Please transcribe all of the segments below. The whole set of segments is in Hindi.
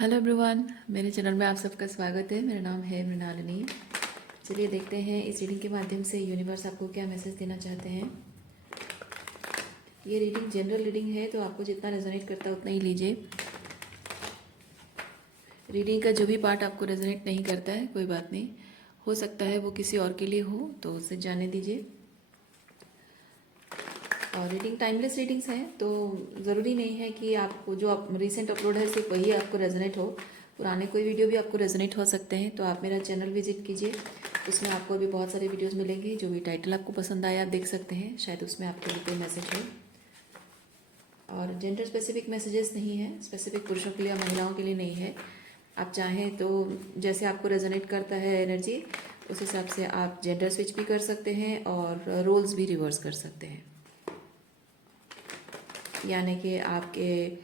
हेलो एवरीवन, मेरे चैनल में आप सबका स्वागत है। मेरा नाम है मृणालिनी। चलिए देखते हैं इस रीडिंग के माध्यम से यूनिवर्स आपको क्या मैसेज देना चाहते हैं। ये रीडिंग जनरल रीडिंग है, तो आपको जितना रेजोनेट करता है उतना ही लीजिए। रीडिंग का जो भी पार्ट आपको रेजोनेट नहीं करता है कोई बात नहीं, हो सकता है वो किसी और के लिए हो, तो उसे जाने दीजिए। और रीडिंग टाइमलेस रीडिंग्स हैं, तो ज़रूरी नहीं है कि आपको जो आप रिसेंट अपलोड है सिर्फ वही आपको रेजोनेट हो। पुराने कोई वीडियो भी आपको रेजोनेट हो सकते हैं, तो आप मेरा चैनल विजिट कीजिए। उसमें आपको अभी बहुत सारे वीडियोस मिलेंगे। जो भी टाइटल आपको पसंद आया आप देख सकते हैं, शायद उसमें आपके लिए कोई मैसेज है। और जेंडर स्पेसिफिक मैसेजेस नहीं है, स्पेसिफिक पुरुषों के लिए या महिलाओं के लिए नहीं है। आप चाहें तो जैसे आपको रेजोनेट करता है एनर्जी, उस हिसाब से आप जेंडर स्विच भी कर सकते हैं और रोल्स भी रिवर्स कर सकते हैं। यानी कि आपके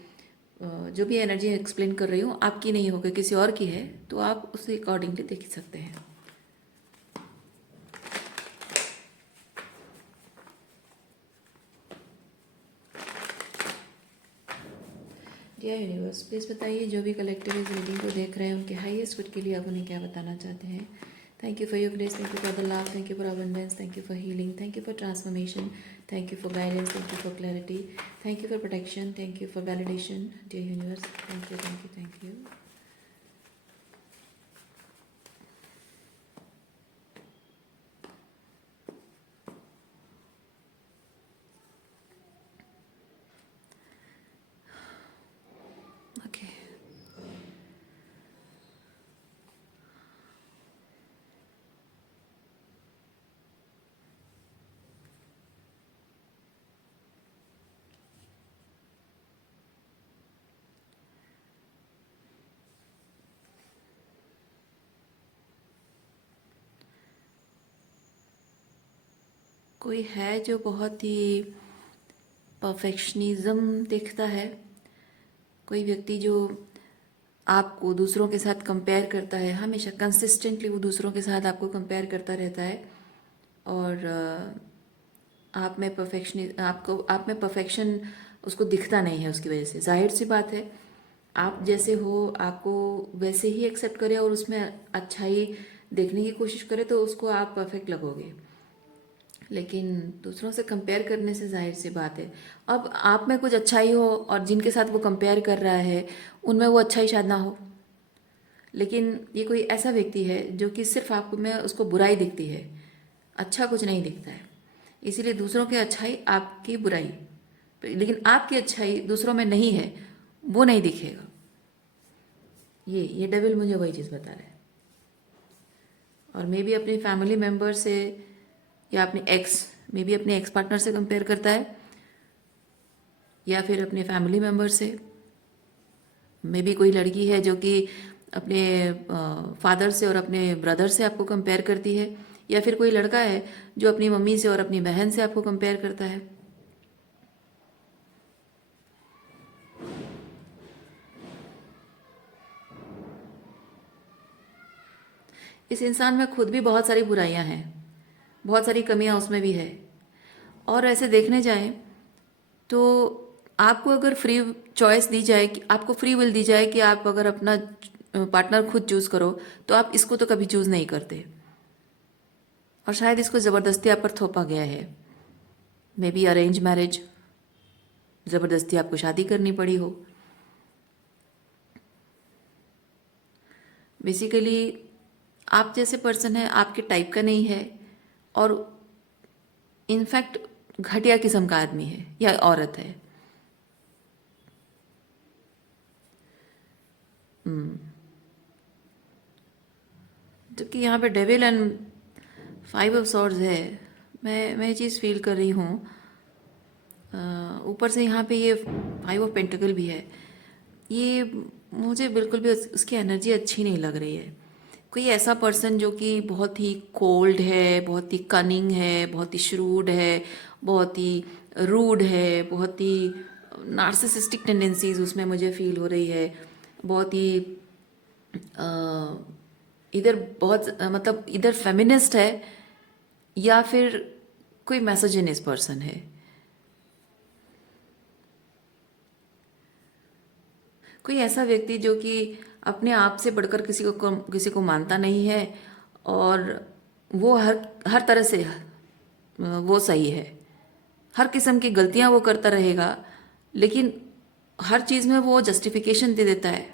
जो भी एनर्जी एक्सप्लेन कर रही हूँ आपकी नहीं होगी, किसी और की है, तो आप उसे अकॉर्डिंगली देख सकते हैं। डियर यूनिवर्स, प्लीज़ बताइए जो भी कलेक्टिव इस रीडिंग को देख रहे हैं उनके हाईएस्ट गुड के लिए आप उन्हें क्या बताना चाहते हैं। Thank you for your grace, thank you for the love, thank you for abundance, thank you for healing, thank you for transformation, thank you for guidance, thank you for clarity, thank you for protection, thank you for validation. Dear universe, thank you, thank you, thank you. Okay, कोई है जो बहुत ही परफेक्शनिज्म देखता है। कोई व्यक्ति जो आपको दूसरों के साथ कंपेयर करता है, हमेशा कंसिस्टेंटली वो दूसरों के साथ आपको कंपेयर करता रहता है। और आप में परफेक्शन उसको दिखता नहीं है। उसकी वजह से जाहिर सी बात है, आप जैसे हो आपको वैसे ही एक्सेप्ट करे और उसमें अच्छाई देखने की कोशिश करे, तो उसको आप परफेक्ट लगोगे। लेकिन दूसरों से कंपेयर करने से जाहिर सी बात है, अब आप में कुछ अच्छाई हो और जिनके साथ वो कंपेयर कर रहा है उनमें वो अच्छाई शायद ना हो। लेकिन ये कोई ऐसा व्यक्ति है जो कि सिर्फ आप में उसको बुराई दिखती है, अच्छा कुछ नहीं दिखता है। इसीलिए दूसरों की अच्छाई आपकी बुराई, लेकिन आपकी अच्छाई दूसरों में नहीं है, वो नहीं दिखेगा। ये डेविल मुझे वही चीज़ बता रहा है। और मे भी अपनी फैमिली मेम्बर से या अपने एक्स, मे बी अपने एक्स पार्टनर से कंपेयर करता है, या फिर अपने फैमिली मेम्बर से। मे बी कोई लड़की है जो कि अपने फादर से और अपने ब्रदर से आपको कंपेयर करती है, या फिर कोई लड़का है जो अपनी मम्मी से और अपनी बहन से आपको कंपेयर करता है। इस इंसान में खुद भी बहुत सारी बुराइयां हैं, बहुत सारी कमियां उसमें भी है। और ऐसे देखने जाएं तो आपको अगर फ्री चॉइस दी जाए, कि आपको फ्री विल दी जाए कि आप अगर अपना पार्टनर खुद चूज करो, तो आप इसको तो कभी चूज नहीं करते। और शायद इसको ज़बरदस्ती आप पर थोपा गया है। मे बी अरेंज मैरिज, ज़बरदस्ती आपको शादी करनी पड़ी हो। बेसिकली आप जैसे पर्सन है आपके टाइप का नहीं है, और इनफैक्ट घटिया किस्म का आदमी है या औरत है। जबकि यहाँ पे डेविल एंड 5 ऑफ सॉर्ड्स है। मैं ये चीज़ फील कर रही हूँ। ऊपर से यहाँ पे ये 5 ऑफ पेंटिकल भी है। ये मुझे बिल्कुल भी उसकी एनर्जी अच्छी नहीं लग रही है। कोई ऐसा पर्सन जो कि बहुत ही कोल्ड है, बहुत ही कनिंग है, बहुत ही श्रूड है, बहुत ही रूड है, बहुत ही नार्सिसिस्टिक टेंडेंसीज उसमें मुझे फील हो रही है। बहुत ही इधर बहुत मतलब इधर फेमिनिस्ट है, या फिर कोई मैसोजिनिस्ट पर्सन है। कोई ऐसा व्यक्ति जो कि अपने आप से बढ़कर किसी को मानता नहीं है, और वो हर हर तरह से वो सही है, हर किस्म की गलतियां वो करता रहेगा, लेकिन हर चीज़ में वो जस्टिफिकेशन दे देता है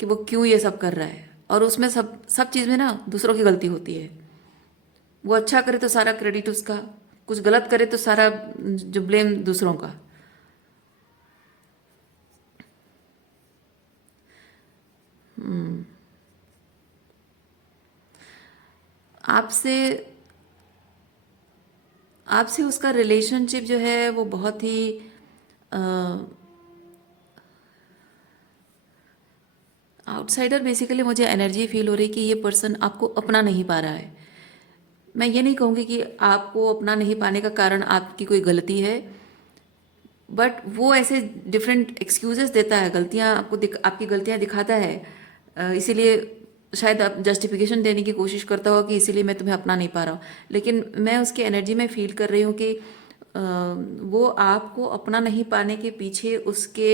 कि वो क्यों ये सब कर रहा है, और उसमें सब सब चीज़ में ना दूसरों की गलती होती है। वो अच्छा करे तो सारा क्रेडिट उसका, कुछ गलत करे तो सारा जो ब्लेम दूसरों का। आपसे आपसे उसका रिलेशनशिप जो है वो बहुत ही आउटसाइडर, बेसिकली मुझे एनर्जी फील हो रही कि ये पर्सन आपको अपना नहीं पा रहा है। मैं ये नहीं कहूँगी कि आपको अपना नहीं पाने का कारण आपकी कोई गलती है, बट वो ऐसे डिफरेंट एक्सक्यूजेस देता है, गलतियाँ आपकी गलतियाँ दिखाता है, इसीलिए शायद आप जस्टिफिकेशन देने की कोशिश करता हो कि इसीलिए मैं तुम्हें अपना नहीं पा रहा हूँ। लेकिन मैं उसकी एनर्जी में फील कर रही हूँ कि वो आपको अपना नहीं पाने के पीछे उसके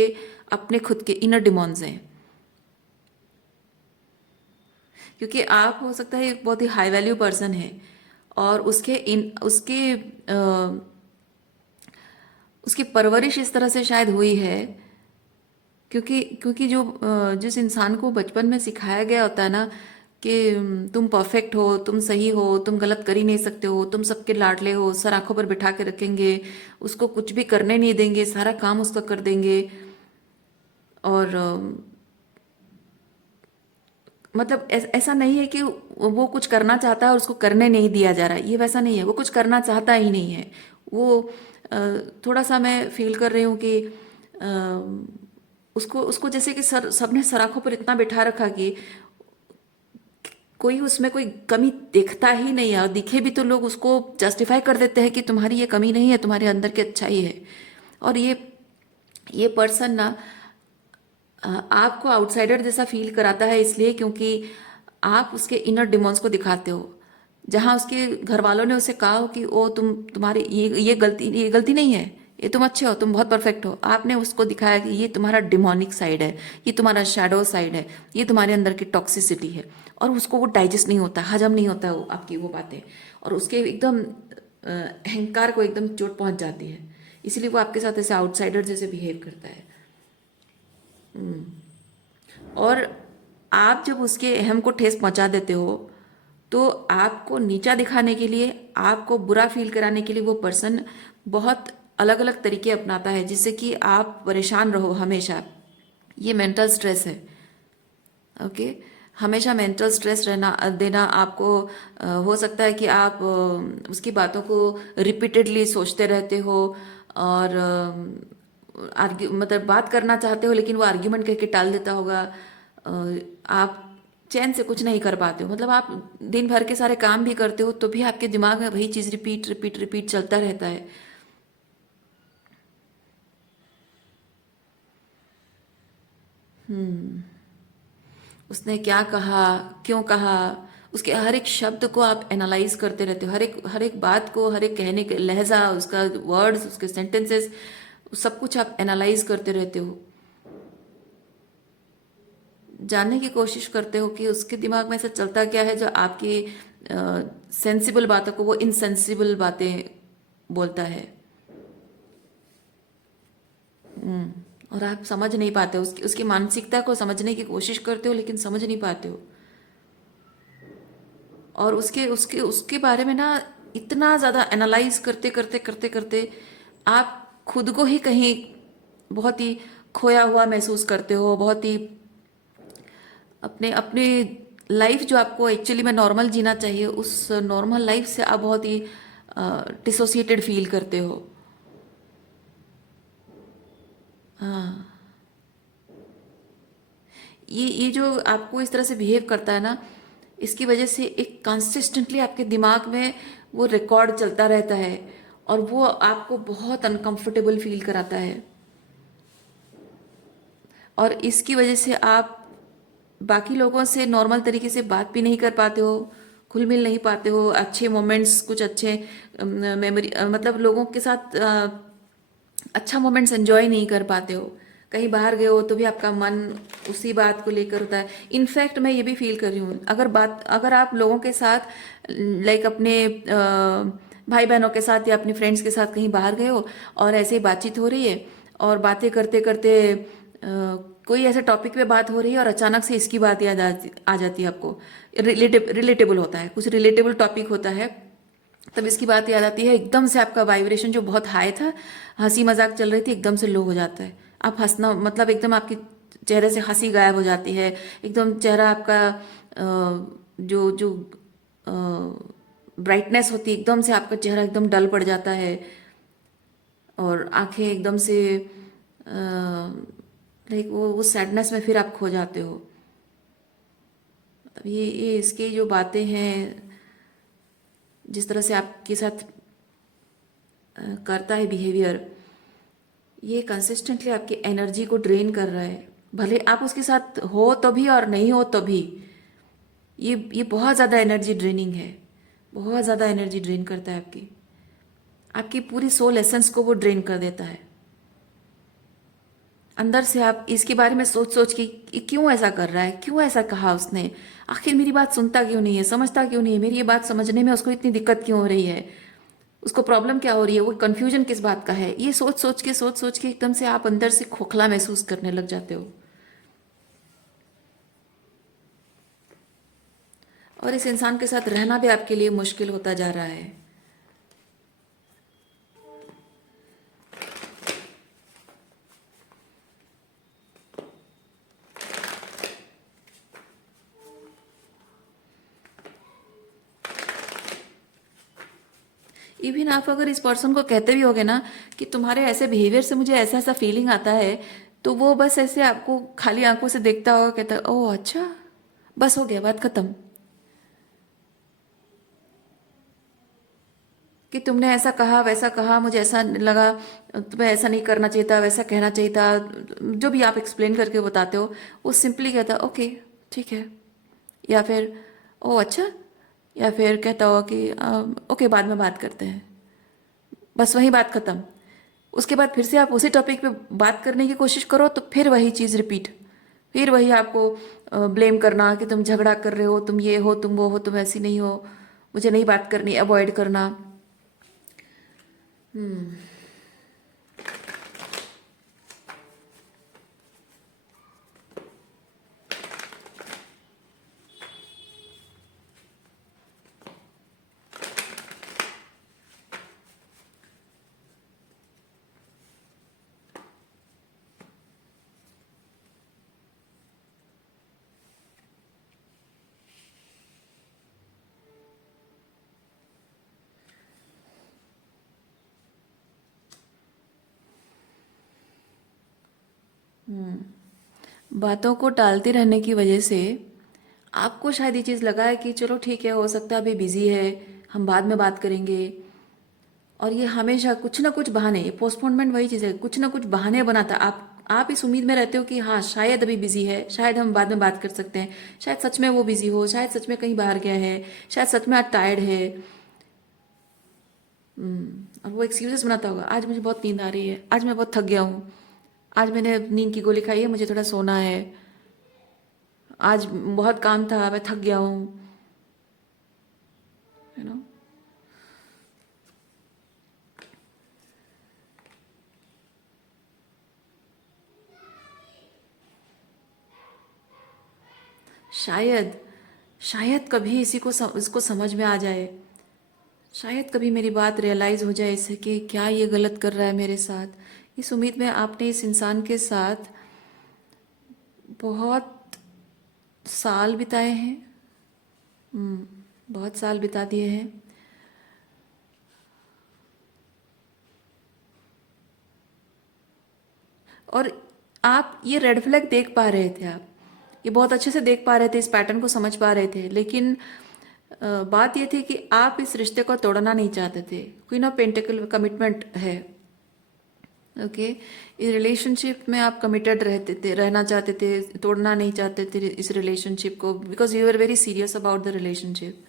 अपने खुद के इनर डिमॉन्स हैं। क्योंकि आप हो सकता है एक बहुत ही हाई वैल्यू पर्सन है, और उसकी परवरिश इस तरह से शायद हुई है, क्योंकि क्योंकि जिस इंसान को बचपन में सिखाया गया होता है ना कि तुम परफेक्ट हो, तुम सही हो, तुम गलत कर ही नहीं सकते हो, तुम सबके लाडले हो, सर आंखों पर बिठा के रखेंगे, उसको कुछ भी करने नहीं देंगे, सारा काम उसका कर देंगे, और मतलब ऐसा नहीं है कि वो कुछ करना चाहता है और उसको करने नहीं दिया जा रहा है, ये वैसा नहीं है, वो कुछ करना चाहता ही नहीं है। वो अ, थोड़ा सा मैं फील कर रही हूँ कि उसको उसको जैसे कि सबने सराखों पर इतना बिठा रखा कि कोई उसमें कोई कमी दिखता ही नहीं है, और दिखे भी तो लोग उसको जस्टिफाई कर देते हैं कि तुम्हारी ये कमी नहीं है, तुम्हारे अंदर की अच्छाई है। और ये पर्सन ना आपको आउटसाइडर जैसा फील कराता है, इसलिए क्योंकि आप उसके इनर डिमॉन्स को दिखाते हो। जहाँ उसके घर वालों ने उसे कहा हो कि ओ तुम्हारी ये गलती नहीं है, ये तुम अच्छे हो, तुम बहुत परफेक्ट हो, आपने उसको दिखाया कि ये तुम्हारा डिमोनिक साइड है, ये तुम्हारा शैडो साइड है, ये तुम्हारे अंदर की टॉक्सिसिटी है, और उसको वो डाइजेस्ट नहीं होता, हजम नहीं होता वो आपकी वो बातें, और उसके एकदम अहंकार को एकदम चोट पहुंच जाती है, इसलिए वो आपके साथ ऐसे आउटसाइडर जैसे बिहेव करता है। और आप जब उसके अहम को ठेस पहुंचा देते हो, तो आपको नीचा दिखाने के लिए, आपको बुरा फील कराने के लिए वो पर्सन बहुत अलग अलग तरीके अपनाता है, जिससे कि आप परेशान रहो हमेशा। ये मेंटल स्ट्रेस है। ओके, हमेशा मेंटल स्ट्रेस रहना देना आपको हो सकता है कि आप उसकी बातों को रिपीटेडली सोचते रहते हो, और आर्ग्यू मतलब बात करना चाहते हो लेकिन वो आर्ग्यूमेंट करके टाल देता होगा। आप चैन से कुछ नहीं कर पाते हो, मतलब आप दिन भर के सारे काम भी करते हो तो भी आपके दिमाग में वही चीज़ रिपीट रिपीट रिपीट चलता रहता है। उसने क्या कहा, क्यों कहा, उसके हर एक शब्द को आप एनालाइज करते रहते हो, हर एक बात को, हर एक कहने के लहजा, उसका वर्ड्स, उसके सेंटेंसेस, सब कुछ आप एनालाइज करते रहते हो, जानने की कोशिश करते हो कि उसके दिमाग में ऐसा चलता क्या है जो आपकी सेंसिबल बातों को वो इनसेंसिबल बातें बोलता है। और आप समझ नहीं पाते हो, उसकी उसकी मानसिकता को समझने की कोशिश करते हो लेकिन समझ नहीं पाते हो, और उसके उसके उसके बारे में ना इतना ज़्यादा एनालाइज करते करते करते करते आप खुद को ही कहीं बहुत ही खोया हुआ महसूस करते हो, बहुत ही अपने अपने लाइफ जो आपको एक्चुअली में नॉर्मल जीना चाहिए, उस नॉर्मल लाइफ से आप बहुत ही डिसोसिएटेड फील करते हो। हाँ, ये जो आपको इस तरह से बिहेव करता है ना, इसकी वजह से एक कंसिस्टेंटली आपके दिमाग में वो रिकॉर्ड चलता रहता है, और वो आपको बहुत अनकंफर्टेबल फील कराता है, और इसकी वजह से आप बाकी लोगों से नॉर्मल तरीके से बात भी नहीं कर पाते हो, घुल मिल नहीं पाते हो, अच्छे मोमेंट्स, कुछ अच्छे मेमोरी मतलब लोगों के साथ अच्छा मोमेंट्स एंजॉय नहीं कर पाते हो, कहीं बाहर गए हो तो भी आपका मन उसी बात को लेकर होता है। इनफैक्ट मैं ये भी फील कर रही हूँ, अगर आप लोगों के साथ लाइक अपने भाई बहनों के साथ या अपने फ्रेंड्स के साथ कहीं बाहर गए हो और ऐसे ही बातचीत हो रही है और बातें करते करते कोई ऐसे टॉपिक पे बात हो रही है और अचानक से इसकी बात याद आ जाती है आपको, रिलेटेबल होता है, कुछ रिलेटेबल टॉपिक होता है, तब इसकी बात याद आती है, एकदम से आपका वाइब्रेशन जो बहुत हाई था, हंसी मजाक चल रही थी, एकदम से लो हो जाता है। आप हंसना मतलब एकदम आपकी चेहरे से हंसी गायब हो जाती है, एकदम चेहरा आपका जो जो ब्राइटनेस होती है, एकदम से आपका चेहरा एकदम डल पड़ जाता है और आंखें एकदम से लाइक वो सैडनेस में फिर आप खो जाते हो। ये इसकी जो बातें हैं, जिस तरह से आपके साथ करता है बिहेवियर, ये कंसिस्टेंटली आपकी एनर्जी को ड्रेन कर रहा है, भले आप उसके साथ हो तभी और नहीं हो तभी। ये बहुत ज़्यादा एनर्जी ड्रेनिंग है, बहुत ज़्यादा एनर्जी ड्रेन करता है आपकी, आपकी पूरी सोल एसेंस को वो ड्रेन कर देता है। अंदर से आप इसके बारे में सोच सोच के क्यों ऐसा कर रहा है, क्यों ऐसा कहा उसने, आखिर मेरी बात सुनता क्यों नहीं है, समझता क्यों नहीं है, मेरी ये बात समझने में उसको इतनी दिक्कत क्यों हो रही है, उसको प्रॉब्लम क्या हो रही है, वो कंफ्यूजन किस बात का है, ये सोच सोच के एकदम से आप अंदर से खोखला महसूस करने लग जाते हो और इस इंसान के साथ रहना भी आपके लिए मुश्किल होता जा रहा है। इवन आप अगर इस पर्सन को कहते भी होगे ना कि तुम्हारे ऐसे बिहेवियर से मुझे ऐसा ऐसा फीलिंग आता है, तो वो बस ऐसे आपको खाली आंखों से देखता होगा, कहता ओह अच्छा, बस हो गया, बात खत्म। कि तुमने ऐसा कहा वैसा कहा, मुझे ऐसा लगा, तुम्हें ऐसा नहीं करना चाहिए था, वैसा कहना चाहिए था, जो भी आप एक्सप्लेन करके बताते हो, वो सिंपली कहता ओके ठीक है, या फिर ओह अच्छा, या फिर कहता हो कि ओके बाद में बात करते हैं, बस वही बात खत्म। उसके बाद फिर से आप उसी टॉपिक पे बात करने की कोशिश करो तो फिर वही चीज़ रिपीट, फिर वही आपको ब्लेम करना कि तुम झगड़ा कर रहे हो, तुम ये हो, तुम वो हो, तुम ऐसी नहीं हो, मुझे नहीं बात करनी, अवॉइड करना। बातों को टालते रहने की वजह से आपको शायद ये चीज़ लगा है कि चलो ठीक है, हो सकता है अभी बिजी है, हम बाद में बात करेंगे, और ये हमेशा कुछ ना कुछ बहाने, ये पोस्टपोनमेंट वही चीज़ है, कुछ ना कुछ बहाने बनाता है। आप इस उम्मीद में रहते हो कि हाँ शायद अभी बिजी है, शायद हम बाद में बात कर सकते हैं, शायद सच में वो बिजी हो, शायद सच में कहीं बाहर गया है, शायद सच में आज टायर्ड है। और वो एक्सक्यूजेस बनाता होगा, आज मुझे बहुत नींद आ रही है, आज मैं बहुत थक गया हूँ, आज मैंने नींद की गोली खाई है, मुझे थोड़ा सोना है, आज बहुत काम था, मैं थक गया हूँ, यू नो। शायद शायद कभी इसको समझ में आ जाए, शायद कभी मेरी बात रियलाइज़ हो जाए इसे कि क्या ये गलत कर रहा है मेरे साथ। इस उम्मीद में आपने इस इंसान के साथ बहुत साल बिताए हैं, बहुत साल बिता दिए हैं, और आप ये रेड फ्लैग देख पा रहे थे, आप ये बहुत अच्छे से देख पा रहे थे, इस पैटर्न को समझ पा रहे थे, लेकिन बात ये थी कि आप इस रिश्ते को तोड़ना नहीं चाहते थे। क्वीन ऑफ पेंटिकल कमिटमेंट है, ओके। इस रिलेशनशिप में आप कमिटेड रहते थे, रहना चाहते थे, तोड़ना नहीं चाहते थे इस रिलेशनशिप को, because you are very serious about the relationship.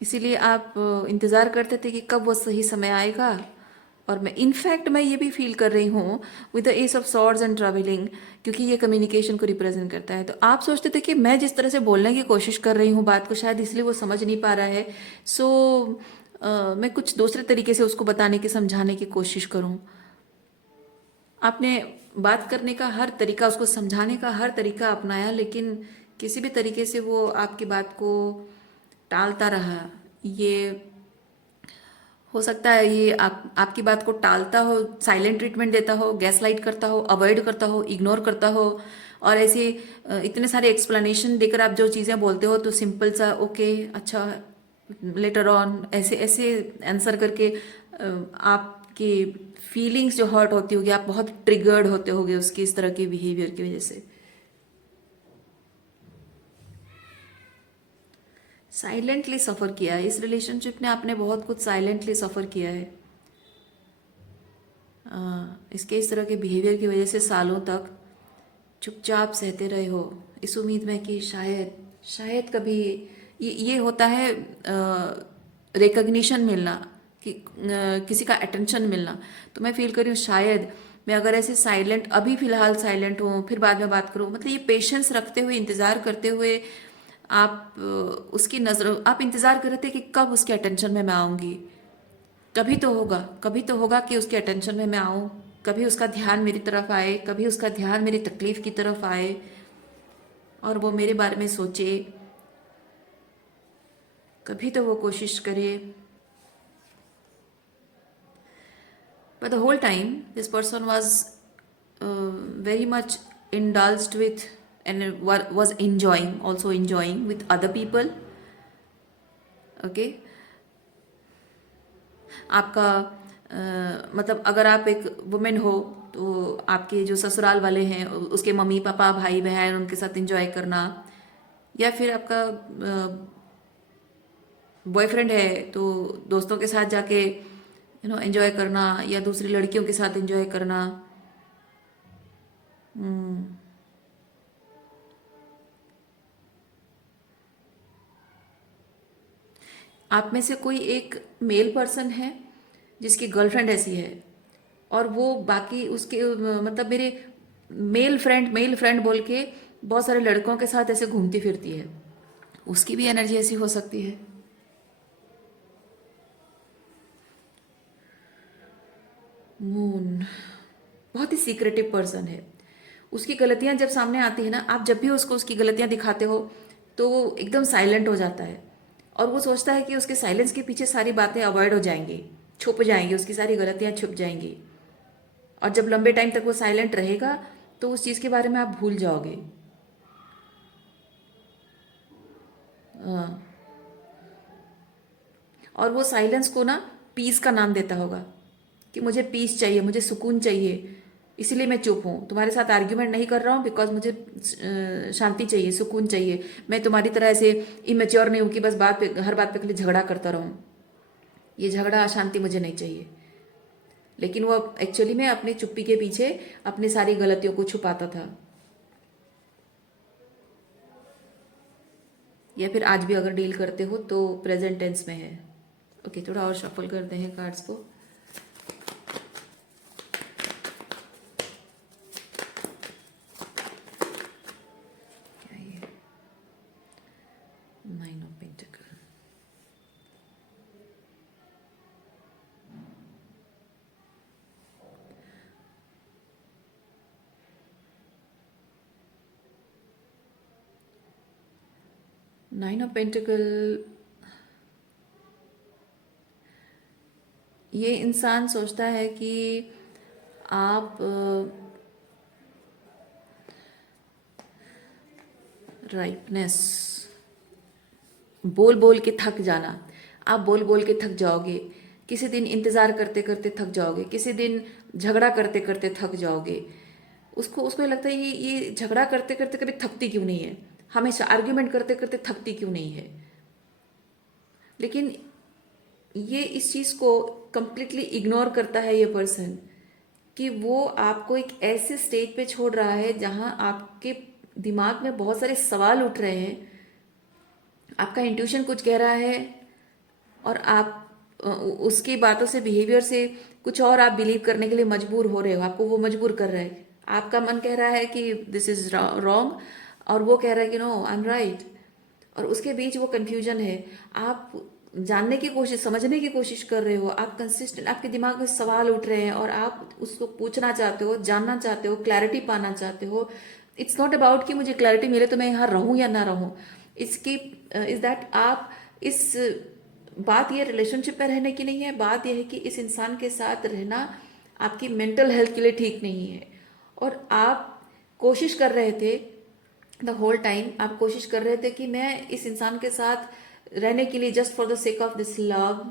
इसीलिए आप इंतज़ार करते थे कि कब वो सही समय आएगा और मैं इनफैक्ट मैं ये भी फील कर रही हूँ with the S of swords and travelling, क्योंकि ये कम्युनिकेशन को रिप्रेजेंट करता है। तो आप सोचते थे कि मैं जिस तरह से बोलने की कोशिश कर रही हूँ बात को, शायद इसलिए वो समझ नहीं पा रहा है। सो मैं कुछ दूसरे तरीके से उसको बताने की, समझाने की कोशिश करूँ। आपने बात करने का हर तरीका, उसको समझाने का हर तरीका अपनाया, लेकिन किसी भी तरीके से वो आपकी बात को टालता रहा। ये हो सकता है ये आपकी बात को टालता हो, साइलेंट ट्रीटमेंट देता हो, गैस लाइट करता हो, अवॉइड करता हो, इग्नोर करता हो, और ऐसे इतने सारे एक्सप्लेनेशन देकर आप जो चीज़ें बोलते हो तो सिंपल सा ओके, अच्छा, लेटर ऑन, ऐसे ऐसे आंसर करके आपकी फीलिंग्स जो हर्ट होती होगी, आप बहुत ट्रिगर्ड होते होगे उसकी इस तरह के बिहेवियर की वजह से। साइलेंटली सफ़र किया है इस रिलेशनशिप ने, आपने बहुत कुछ साइलेंटली सफ़र किया है। इसके इस तरह के बिहेवियर की वजह से सालों तक चुपचाप सहते रहे हो, इस उम्मीद में कि शायद कभी ये होता है रिकग्निशन मिलना, कि किसी का अटेंशन मिलना। तो मैं फील कर रही हूँ शायद मैं अगर ऐसे साइलेंट, अभी फिलहाल साइलेंट हूँ, फिर बाद में बात करूँ, मतलब ये पेशेंस रखते हुए, इंतज़ार करते हुए आप उसकी नज़र, आप इंतज़ार कर रहे थे कि कब उसके अटेंशन में मैं आऊँगी। कभी तो होगा, कभी तो होगा कि उसके अटेंशन में मैं आऊँ, कभी उसका ध्यान मेरी तरफ आए, कभी उसका ध्यान मेरी तकलीफ़ की तरफ आए और वो मेरे बारे में सोचे, कभी तो वो कोशिश करे। But the whole time, this person was very much indulged with and was enjoying, also enjoying with other people. Okay, आपका मतलब अगर आप एक वुमेन हो तो आपके जो ससुराल वाले हैं, उसके मम्मी पापा भाई बहन, उनके साथ एंजॉय करना, या फिर आपका बॉयफ्रेंड है तो दोस्तों के साथ जाके एंजॉय करना, या दूसरी लड़कियों के साथ एंजॉय करना। आप में से कोई एक मेल पर्सन है जिसकी गर्लफ्रेंड ऐसी है, और वो बाकी उसके मतलब मेरे मेल फ्रेंड बोल के बहुत सारे लड़कों के साथ ऐसे घूमती फिरती है, उसकी भी एनर्जी ऐसी हो सकती है। मून बहुत ही सीक्रेटिव पर्सन है। उसकी गलतियां जब सामने आती है ना, आप जब भी उसको उसकी गलतियां दिखाते हो तो वो एकदम साइलेंट हो जाता है, और वो सोचता है कि उसके साइलेंस के पीछे सारी बातें अवॉइड हो जाएंगी, छुप जाएंगी, उसकी सारी गलतियां छुप जाएंगी। और जब लंबे टाइम तक वो साइलेंट रहेगा तो उस चीज़ के बारे में आप भूल जाओगे। हाँ। और वो साइलेंस को ना पीस का नाम देता होगा, कि मुझे पीस चाहिए, मुझे सुकून चाहिए, इसीलिए मैं चुप हूँ, तुम्हारे साथ आर्ग्यूमेंट नहीं कर रहा हूँ बिकॉज मुझे शांति चाहिए, सुकून चाहिए। मैं तुम्हारी तरह ऐसे इमेच्योर नहीं हूँ कि बस बात पे, हर बात पे खाली झगड़ा करता रहूँ। ये झगड़ा, अशांति मुझे नहीं चाहिए। लेकिन वो एक्चुअली में अपनी चुप्पी के पीछे अपनी सारी गलतियों को छुपाता था। या फिर आज भी अगर डील करते हो तो प्रेजेंट टेंस में है। ओके, थोड़ा और शफल करते हैं कार्ड्स को। क्या ये 9 of pentacle, nine of pentacle. ये इंसान सोचता है कि आप राइटनेस, बोल बोल के थक जाना, आप बोल बोल के थक जाओगे, किसी दिन इंतज़ार करते करते थक जाओगे, किसी दिन झगड़ा करते करते थक जाओगे। उसको उसको ये लगता है ये झगड़ा करते करते कभी थकती क्यों नहीं है, हमेशा आर्ग्यूमेंट करते करते थकती क्यों नहीं है। लेकिन ये इस चीज़ को कंप्लीटली इग्नोर करता है ये पर्सन, कि वो आपको एक ऐसे स्टेज पे छोड़ रहा है जहां आपके दिमाग में बहुत सारे सवाल उठ रहे हैं, आपका इंट्यूशन कुछ कह रहा है और आप उसकी बातों से, बिहेवियर से कुछ और आप बिलीव करने के लिए मजबूर हो रहे हो, आपको वो मजबूर कर रहा है। आपका मन कह रहा है कि दिस इज रॉन्ग, और वो कह रहा है कि नो आई एम राइट, और उसके बीच वो कंफ्यूजन है। आप जानने की कोशिश, समझने की कोशिश कर रहे हो, आप कंसिस्टेंट, आपके दिमाग में सवाल उठ रहे हैं और आप उसको पूछना चाहते हो, जानना चाहते हो, क्लैरिटी पाना चाहते हो। इट्स नॉट अबाउट कि मुझे क्लैरिटी मिले तो मैं यहाँ रहूं या ना रहूं। इसकी इज दैट आप इस बात ये रिलेशनशिप में रहने की नहीं है, बात यह है कि इस इंसान के साथ रहना आपकी मेंटल हेल्थ के लिए ठीक नहीं है। और आप कोशिश कर रहे थे द होल टाइम, आप कोशिश कर रहे थे कि मैं इस इंसान के साथ रहने के लिए, just for the sake of this love,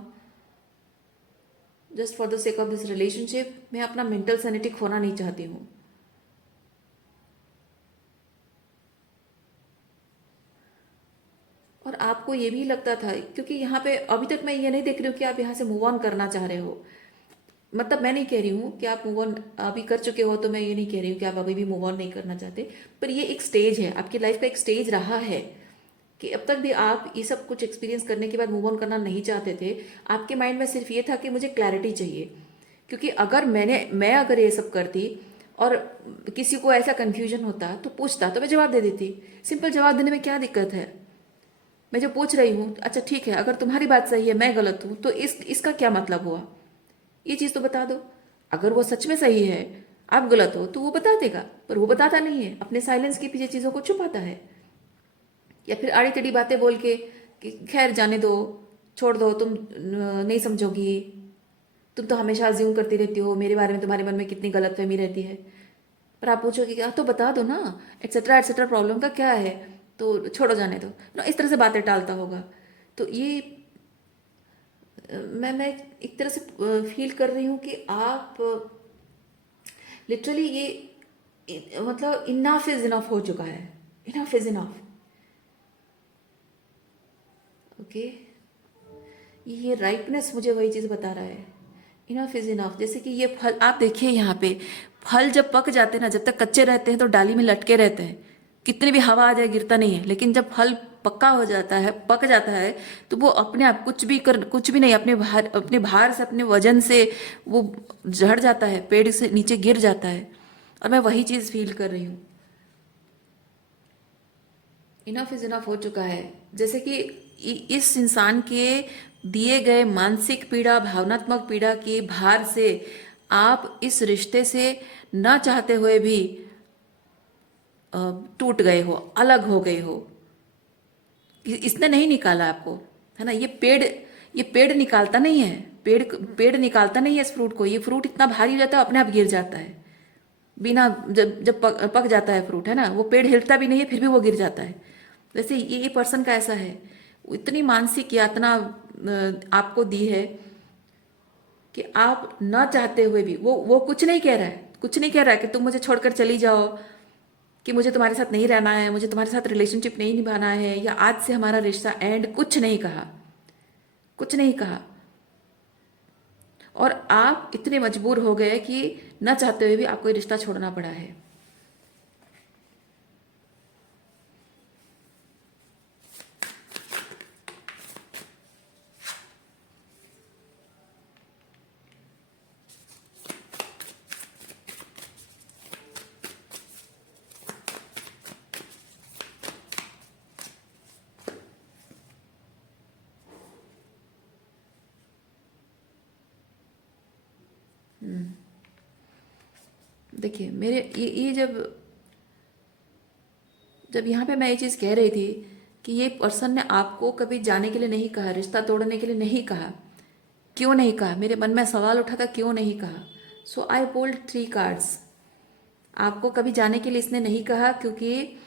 just for the sake of this relationship, मैं अपना मेंटल सैनिटी खोना नहीं चाहती हूँ। और आपको ये भी लगता था, क्योंकि यहाँ पे अभी तक मैं ये नहीं देख रही हूँ कि आप यहाँ से मूव ऑन करना चाह रहे हो। मतलब मैं नहीं कह रही हूँ कि आप मूव ऑन अभी कर चुके हो, तो मैं ये नहीं कह रही हूँ कि आप अभी भी मूव ऑन नहीं करना चाहते, पर ये एक स्टेज है, आपकी लाइफ का एक स्टेज रहा है कि अब तक भी आप ये सब कुछ एक्सपीरियंस करने के बाद मूव ऑन करना नहीं चाहते थे। आपके माइंड में सिर्फ ये था कि मुझे क्लैरिटी चाहिए, क्योंकि अगर मैं अगर ये सब करती और किसी को ऐसा कन्फ्यूजन होता तो पूछता, तो मैं जवाब दे देती। सिंपल जवाब देने में क्या दिक्कत है? मैं जो पूछ रही हूँ, अच्छा ठीक है, अगर तुम्हारी बात सही है, मैं गलत हूँ, तो इसका क्या मतलब हुआ? ये चीज़ तो बता दो। अगर वो सच में सही है, आप गलत हो, तो वो बता देगा, पर वो बताता नहीं है, अपने साइलेंस के पीछे चीज़ों को छुपाता है, या फिर आड़ी टेढ़ी बातें बोल के कि खैर जाने दो, छोड़ दो, तुम नहीं समझोगी, तुम तो हमेशा अज्यूम करती रहती हो, मेरे बारे में तुम्हारे मन में कितनी गलतफहमी रहती है। पर आप पूछोगे कि तो बता दो ना, एटसेट्रा एटसेट्रा, प्रॉब्लम का क्या है, तो छोड़ो जाने दो ना, इस तरह से बातें टालता होगा। तो ये मैं एक तरह से फील कर रही हूँ कि आप लिटरली मतलब इनफ इज इनफ हो चुका है, इनफ इज इनफ। ओके, ये राइटनेस मुझे वही चीज़ बता रहा है, इनफ इज इनफ। जैसे कि ये फल आप देखिए यहाँ पे, फल जब पक जाते हैं ना, जब तक कच्चे रहते हैं तो डाली में लटके रहते हैं, कितनी भी हवा आ जाए गिरता नहीं है, लेकिन जब फल पक्का हो जाता है, पक जाता है, तो वो अपने आप कुछ भी नहीं, अपने भार से, अपने वजन से वो झड़ जाता है, पेड़ से नीचे गिर जाता है। और मैं वही चीज़ फील कर रही हूँ, इनफ इज इनफ हो चुका है। जैसे कि इस इंसान के दिए गए मानसिक पीड़ा, भावनात्मक पीड़ा के भार से आप इस रिश्ते से न चाहते हुए भी टूट गए हो, अलग हो गए हो। इसने नहीं निकाला आपको, है ना? ये पेड़ निकालता नहीं है, पेड़ निकालता नहीं है इस फ्रूट को। ये फ्रूट इतना भारी हो जाता है, अपने आप गिर जाता है, बिना जब पक जाता है फ्रूट, है ना, वो पेड़ हिलता भी नहीं है, फिर भी वो गिर जाता है। वैसे ये पर्सन का ऐसा है, वो इतनी मानसिक यातना आपको दी है कि आप ना चाहते हुए भी, वो कुछ नहीं कह रहा है, कुछ नहीं कह रहा है कि तुम मुझे छोड़कर चली जाओ, कि मुझे तुम्हारे साथ नहीं रहना है, मुझे तुम्हारे साथ रिलेशनशिप नहीं निभाना है, या आज से हमारा रिश्ता एंड, कुछ नहीं कहा, कुछ नहीं कहा। और आप इतने मजबूर हो गए कि न चाहते हुए भी आपको ये रिश्ता छोड़ना पड़ा है। देखिए मेरे ये जब यहाँ पे मैं ये चीज़ कह रही थी कि ये पर्सन ने आपको कभी जाने के लिए नहीं कहा, रिश्ता तोड़ने के लिए नहीं कहा, क्यों नहीं कहा? मेरे मन में सवाल उठा था, क्यों नहीं कहा? सो आई बोल्ड 3 कार्ड्स। आपको कभी जाने के लिए इसने नहीं कहा क्योंकि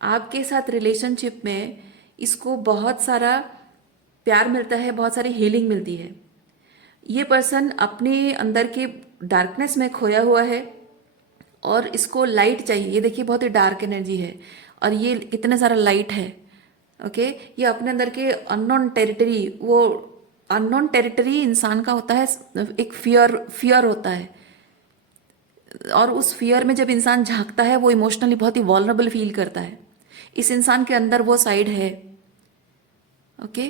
आपके साथ रिलेशनशिप में इसको बहुत सारा प्यार मिलता है, बहुत सारी हीलिंग मिलती है। ये पर्सन अपने अंदर के डार्कनेस में खोया हुआ है और इसको लाइट चाहिए। ये देखिए बहुत ही डार्क एनर्जी है और ये कितना सारा लाइट है। ओके, ये अपने अंदर के अननोन टेरिटरी, वो अननोन टेरिटरी इंसान का होता है, एक फियर होता है, और उस फियर में जब इंसान झांकता है वो इमोशनली बहुत ही वॉल्नरेबल फील करता है। इस इंसान के अंदर वो साइड है। ओके,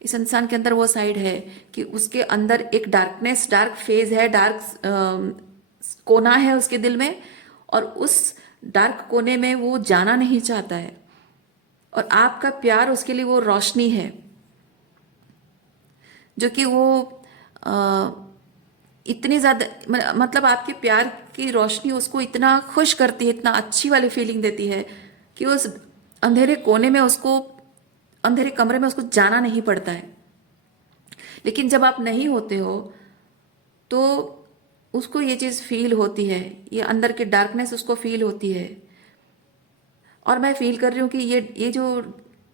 इस इंसान के अंदर वो साइड है कि उसके अंदर एक डार्कनेस, डार्क फेज है, डार्क कोना है उसके दिल में, और उस डार्क कोने में वो जाना नहीं चाहता है, और आपका प्यार उसके लिए वो रोशनी है जो कि वो अ, इतनी ज़्यादा मतलब आपके प्यार की रोशनी उसको इतना खुश करती है, इतना अच्छी वाली फीलिंग देती है कि उस अंधेरे कोने में उसको, अंधेरे कमरे में उसको जाना नहीं पड़ता है। लेकिन जब आप नहीं होते हो तो उसको ये चीज़ फील होती है, ये अंदर की डार्कनेस उसको फील होती है। और मैं फील कर रही हूँ कि ये जो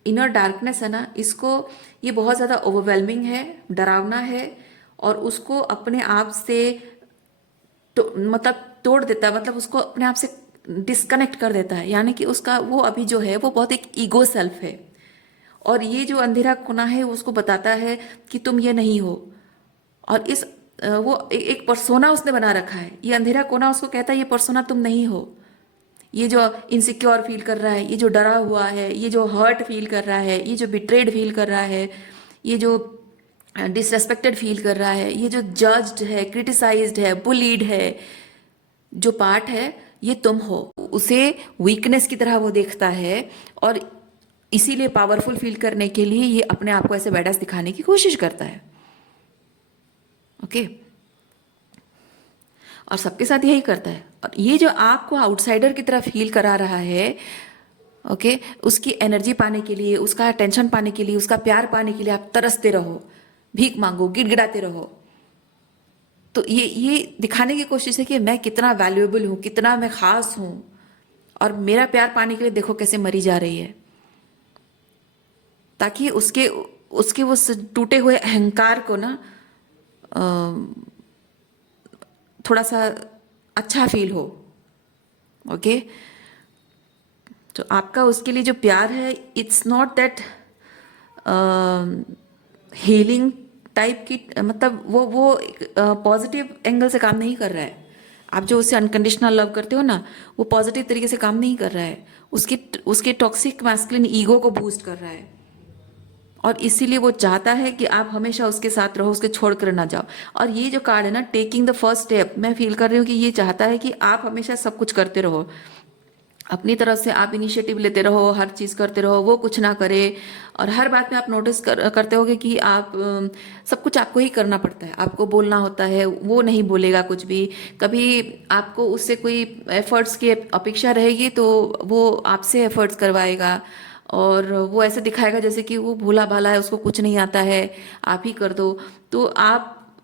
इनर डार्कनेस है ना, इसको, ये बहुत ज़्यादा ओवरवेलमिंग है, डरावना है, और उसको अपने आप से मतलब तोड़ देता है, मतलब उसको अपने आप से डिस्कनेक्ट कर देता है। यानी कि उसका वो अभी जो है वो बहुत एक ईगो सेल्फ है, और ये जो अंधेरा कोना है उसको बताता है कि तुम ये नहीं हो। और वो एक पर्सोना उसने बना रखा है, ये अंधेरा कोना उसको कहता है ये पर्सोना तुम नहीं हो। ये जो इनसिक्योर फील कर रहा है, ये जो डरा हुआ है, ये जो हर्ट फील कर रहा है, ये जो बिट्रेड फील कर रहा है, ये जो डिसरेस्पेक्टेड फील कर रहा है, ये जो जज्ड है, क्रिटिसाइज्ड है, बुलीड है, जो पार्ट है, ये तुम हो। उसे वीकनेस की तरह वो देखता है, और इसीलिए पावरफुल फील करने के लिए ये अपने आप को ऐसे बैडास दिखाने की कोशिश करता है। ओके, और सबके साथ यही करता है। और ये जो आपको आउटसाइडर की तरह फील करा रहा है, ओके, उसकी एनर्जी पाने के लिए, उसका अटेंशन पाने के लिए, उसका प्यार पाने के लिए आप तरसते रहो, भीख मांगो, गिड़गिड़ाते रहो। तो ये दिखाने की कोशिश है कि मैं कितना वैल्यूएबल हूँ, कितना मैं खास हूँ, और मेरा प्यार पाने के लिए देखो कैसे मरी जा रही है, ताकि उसके उसके वो टूटे हुए अहंकार को ना थोड़ा सा अच्छा फील हो। ओके, तो आपका उसके लिए जो प्यार है, it's not that healing type की, मतलब वो पॉजिटिव एंगल से काम नहीं कर रहा है। आप जो उससे अनकंडीशनल लव करते हो ना, वो पॉजिटिव तरीके से काम नहीं कर रहा है, उसके टॉक्सिक मैस्कुलिन ईगो को बूस्ट कर रहा है। और इसीलिए वो चाहता है कि आप हमेशा उसके साथ रहो, उसके छोड़ कर ना जाओ। और ये जो कार्ड है ना, टेकिंग द फर्स्ट स्टेप, मैं फील कर रही हूँ कि ये चाहता है कि आप हमेशा सब कुछ करते रहो, अपनी तरफ से आप इनिशिएटिव लेते रहो, हर चीज़ करते रहो, वो कुछ ना करे। और हर बात में आप नोटिस करते होगे कि आप सब कुछ आपको ही करना पड़ता है, आपको बोलना होता है, वो नहीं बोलेगा कुछ भी। कभी आपको उससे कोई एफर्ट्स की अपेक्षा रहेगी तो वो आपसे एफर्ट्स करवाएगा, और वो ऐसे दिखाएगा जैसे कि वो भोला भाला है, उसको कुछ नहीं आता है, आप ही कर दो। तो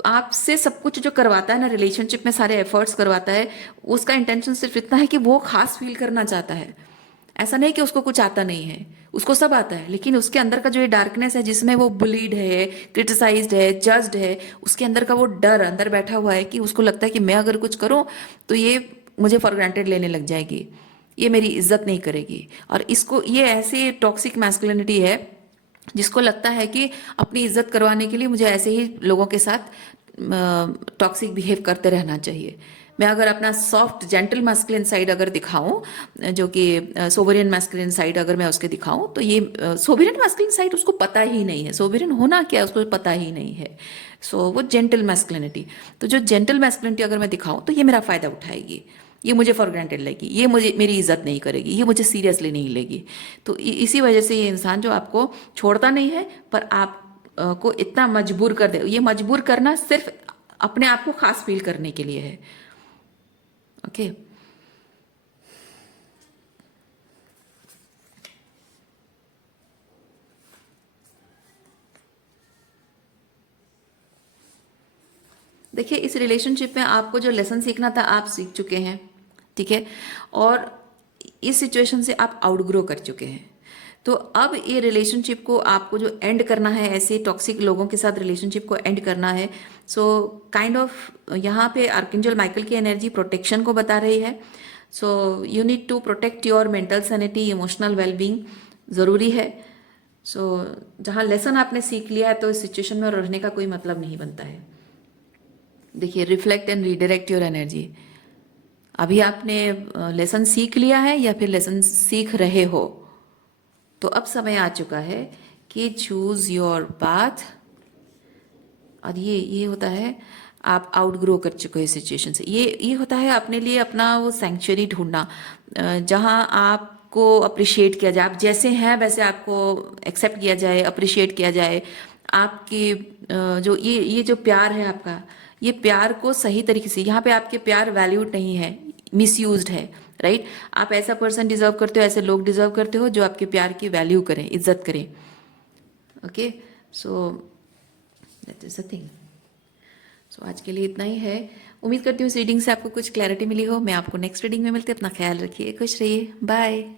आपसे सब कुछ जो करवाता है ना, रिलेशनशिप में सारे एफर्ट्स करवाता है, उसका इंटेंशन सिर्फ इतना है कि वो खास फील करना चाहता है। ऐसा नहीं कि उसको कुछ आता नहीं है, उसको सब आता है, लेकिन उसके अंदर का जो ये डार्कनेस है, जिसमें वो बुलीड है, क्रिटिसाइज्ड है, जज्ड है, उसके अंदर का वो डर अंदर बैठा हुआ है कि उसको लगता है कि मैं अगर कुछ करूं तो ये मुझे फॉर ग्रांटेड लेने लग जाएगी, ये मेरी इज्जत नहीं करेगी। और इसको, ये ऐसी टॉक्सिक मैस्कुलिनिटी है जिसको लगता है कि अपनी इज्जत करवाने के लिए मुझे ऐसे ही लोगों के साथ टॉक्सिक बिहेव करते रहना चाहिए। मैं अगर अपना सॉफ्ट जेंटल मैस्कुलिन साइड अगर दिखाऊं, जो कि सोवेरियन मैस्कुलिन साइड अगर मैं उसके दिखाऊं, तो ये सोवेरियन मैस्कुलिन साइड उसको पता ही नहीं है, सोवेरियन होना क्या है उसको पता ही नहीं है। वो जेंटल मैस्कुलिनिटी, तो जो जेंटल मैस्कुलिनिटी अगर मैं दिखाऊं तो ये मेरा फ़ायदा उठाएगी, ये मुझे फॉर ग्रांटेड लेगी, ये मुझे मेरी इज्जत नहीं करेगी, ये मुझे सीरियसली नहीं लेगी। तो इसी वजह से ये इंसान जो आपको छोड़ता नहीं है, पर आप को इतना मजबूर कर दे, ये मजबूर करना सिर्फ अपने आप को खास फील करने के लिए है। ओके, देखिए इस रिलेशनशिप में आपको जो लेसन सीखना था आप सीख चुके हैं, ठीक है, और इस सिचुएशन से आप आउटग्रो कर चुके हैं। तो अब ये रिलेशनशिप को आपको जो एंड करना है, ऐसे टॉक्सिक लोगों के साथ रिलेशनशिप को एंड करना है। सो काइंड ऑफ यहाँ पे आर्कएंजल माइकल की एनर्जी प्रोटेक्शन को बता रही है। So you need to protect your mental sanity, emotional wellbeing ज़रूरी है। सो जहाँ लेसन आपने सीख लिया है तो इस सिचुएशन में रहने का कोई मतलब नहीं बनता है। देखिए, reflect and redirect your energy. अभी आपने लेसन सीख लिया है या फिर लेसन सीख रहे हो, तो अब समय आ चुका है कि चूज योर पाथ, और ये होता है आप आउटग्रो कर चुके हो इस सिचुएशन से। ये होता है अपने लिए अपना वो सेंचुरी ढूंढना, जहाँ आपको अप्रिशिएट किया जाए, आप जैसे हैं वैसे आपको एक्सेप्ट किया जाए, अप्रिशिएट किया जाए। आपकी जो ये जो प्यार है आपका, ये प्यार को सही तरीके से, यहाँ पे आपके प्यार वैल्यूड नहीं है, मिसयूज्ड है, राइट। आप ऐसा पर्सन डिजर्व करते हो, ऐसे लोग डिजर्व करते हो जो आपके प्यार की वैल्यू करें, इज्जत करें। Okay, so that is the thing. So आज के लिए इतना ही है। उम्मीद करती हूँ इस रीडिंग से आपको कुछ क्लैरिटी मिली हो। मैं आपको नेक्स्ट रीडिंग में मिलती हूँ। अपना ख्याल रखिए, खुश रहिए, बाय।